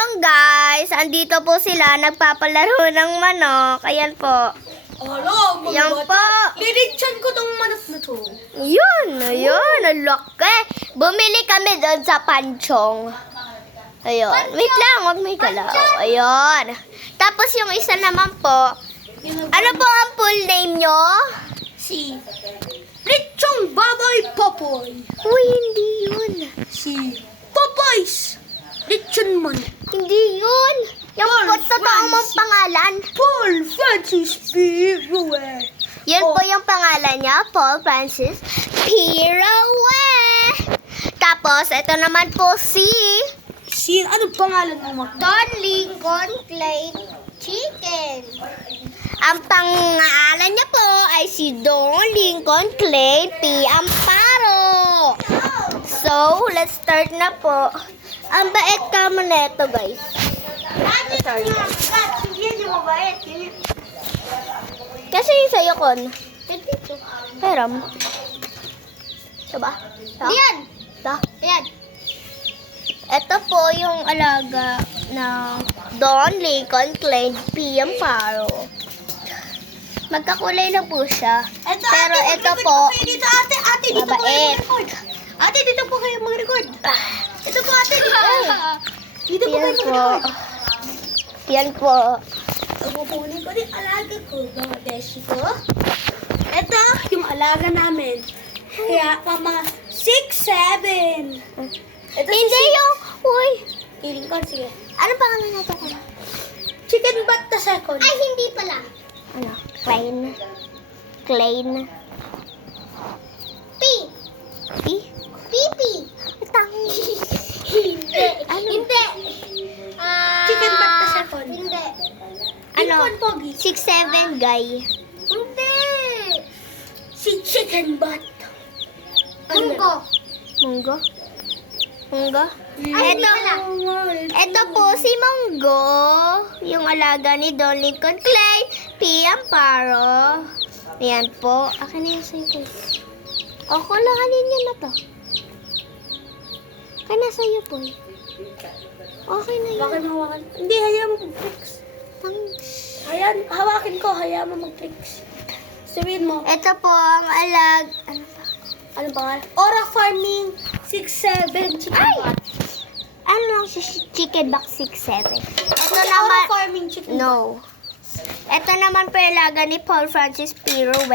Ayun guys, andito po sila nagpapalaro ng manok. Ayan po. Alo, Yan po. Liritsan ko tong manok na to. Yun, ayun, ang laki. Bumili kami doon sa Panchong. Ayun. Wait lang, wag may galaw. Ayun. Tapos yung isa naman po, ano po ang full name nyo? Si Lechong Baboy Popoy. Uy, hindi yun. Si Popoy's Lechon Man. Hindi yun. Yung po, totoo mong pangalan. Paul Francis Piroe. Yun po yung pangalan niya, Paul Francis Piroe. Tapos, ito naman po si Anong pangalan mo? Don Lincoln Clay Chicken. Ang pangalan niya po ay si Don Lincoln Clay P. Amparo. So, let's start na po. Ang bait ka mo neto, guys. Sorry. Kasi yung sa'yo, Kon. Peram. Diba? Yan. Yan. Ito po yung alaga ng Don Lincoln Clay P. Amparo. Magkakulay na po siya. Pero ito po, Dito, ate, dito po kayo mabait. mag-record. Ate, dito po kayo mag-record. Ito po, ate, dito. Dito po Yan kayo po. mag-record. Yan po. Pupunin ko din alaga ko. Beshi ko. Ito, yung alaga namin. Kaya, mga 6, 7. Ito Hindi yung, uy. Healing card, sige. Ano pangalan na ito? Chicken butt the second. Ay, hindi pala. Ano? Klein. Klein. P. P? Pipi. Tangi. Hindi. Ano? Hindi. Chicken butt the second. Hindi. Ano? Pimpon pogi. 6'7" guy. Hindi. Si chicken butt. Munggo. Munggo? Munggo? Ito po si Munggo, yung alaga ni Don Lincoln Clay P. Amparo. Ayan po. Akin na yung sa'yo. O, kulahanin nyo na to. Kaya nasa iyo po. Okay na yun. Bakit hawakan? Hindi, hayaan mo mag-flex. Thanks. Hawakin ko, hayaan mo mag-flex. Sabihin mo. Ito po ang Ano pa? Ano pangalan? Ora Farming 6'7" chicken Ay! butt. Ano si Chicken Box 6'7"? Ito Ora naman. Farming chicken butt. No. Ito naman po yung alaga ni Paul Francis Piroe.